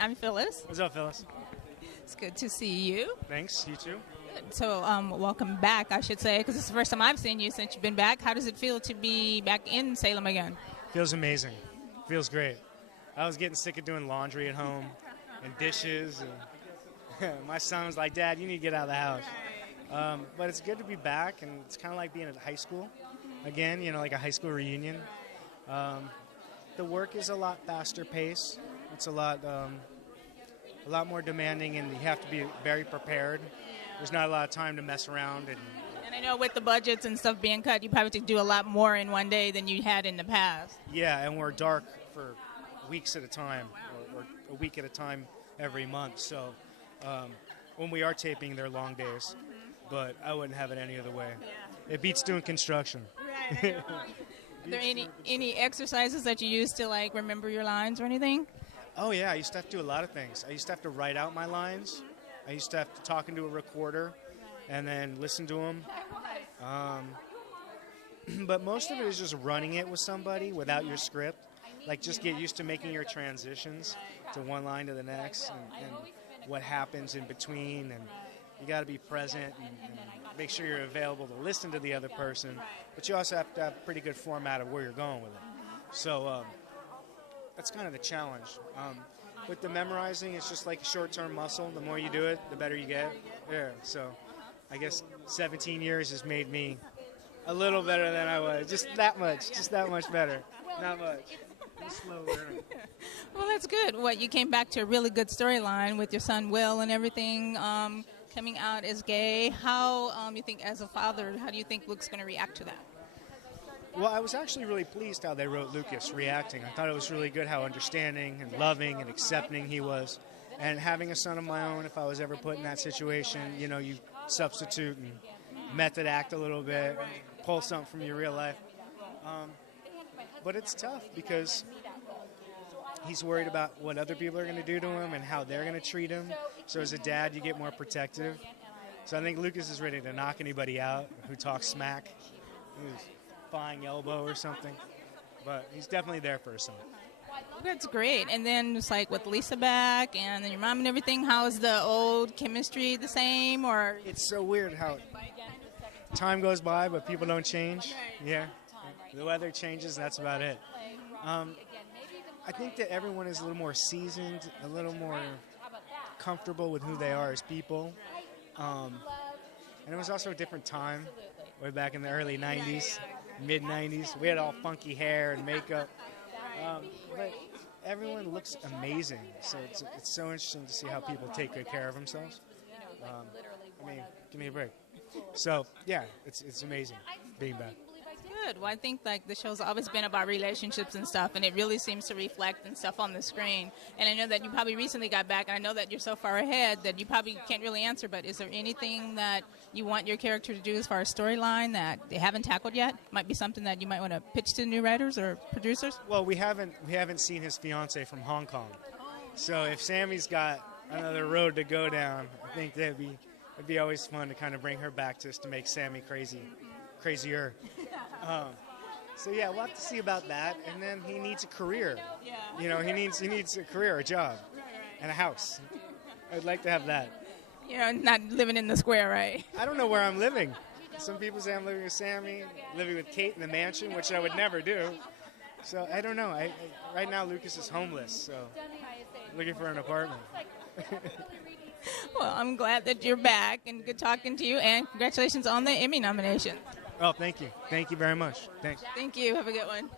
I'm Phyllis. What's up, Phyllis? It's good to see you. Thanks, you too. So, welcome back, I should say, because it's the first time I've seen you since you've been back. How does it feel to be back in Salem again? Feels amazing. Feels great. I was getting sick of doing laundry at home and dishes. And my son was like, Dad, you need to get out of the house. But it's good to be back, and it's kind of like being at high school again, like a high school reunion. The work is a lot faster pace. It's a lot more demanding, and you have to be very prepared. There's not a lot of time to mess around. And I know with the budgets and stuff being cut, you probably have to do a lot more in one day than you had in the past. Yeah, and we're dark for weeks at a time, or a week at a time every month. So when we are taping, they're long days. But I wouldn't have it any other way. It beats doing construction. Right. Are there any exercises that you use to, like, remember your lines or anything? Oh, yeah. I used to have to do a lot of things. I used to have to write out my lines. I used to have to talk into a recorder and then listen to them. But most of it is just running it with somebody without your script. Like, just get used to making your transitions to one line to the next and what happens in between. And you got to be present and make sure you're available to listen to the other person. But you also have to have a pretty good format of where you're going with it. So that's kind of the challenge. With the memorizing, it's just like a short-term muscle. The more you do it, the better you get. Yeah, so I guess 17 years has made me a little better than I was. Just that much better. Not much. Slow learning. Well, that's good. You came back to a really good storyline with your son Will and everything, coming out as gay. How you think, as a father, how do you think Luke's going to react to that? Well, I was actually really pleased how they wrote Lucas reacting. I thought it was really good how understanding and loving and accepting he was. And having a son of my own, if I was ever put in that situation, you substitute and method act a little bit, pull something from your real life. But it's tough because he's worried about what other people are going to do to him and how they're going to treat him. So as a dad, you get more protective. So I think Lucas is ready to knock anybody out who talks smack. Who's flying elbow or something, but he's definitely there for his son. That's great. And then it's like with Lisa back and then your mom and everything, how is the old chemistry the same? Or it's so weird how time goes by but people don't change. Yeah, the weather changes and that's about it. I think that everyone is a little more seasoned, a little more comfortable with who they are as people, and it was also a different time way back in the early 90s. Mid-90s. We had all funky hair and makeup. But everyone looks amazing. So it's so interesting to see how people take good care of themselves. Give me a break. So, yeah, it's amazing being back. Good. Well, I think the show's always been about relationships and stuff, and it really seems to reflect and stuff on the screen. And I know that you probably recently got back, and I know that you're so far ahead that you probably can't really answer, but is there anything that you want your character to do as far as storyline that they haven't tackled yet? Might be something that you might want to pitch to new writers or producers? Well, we haven't seen his fiance from Hong Kong. So if Sammy's got another road to go down, I think it'd be always fun to kind of bring her back just to make Sammy crazier. So yeah, we'll have to see about that. And then he needs a career. He needs a career, a job, and a house. I'd like to have that. Not living in the square, right? I don't know where I'm living. Some people say I'm living with Sammy, living with Kate in the mansion, which I would never do. So I don't know. Right now Lucas is homeless, so looking for an apartment. Well, I'm glad that you're back, and good talking to you, and congratulations on the Emmy nomination. Oh, thank you. Thank you very much. Thanks. Thank you. Have a good one.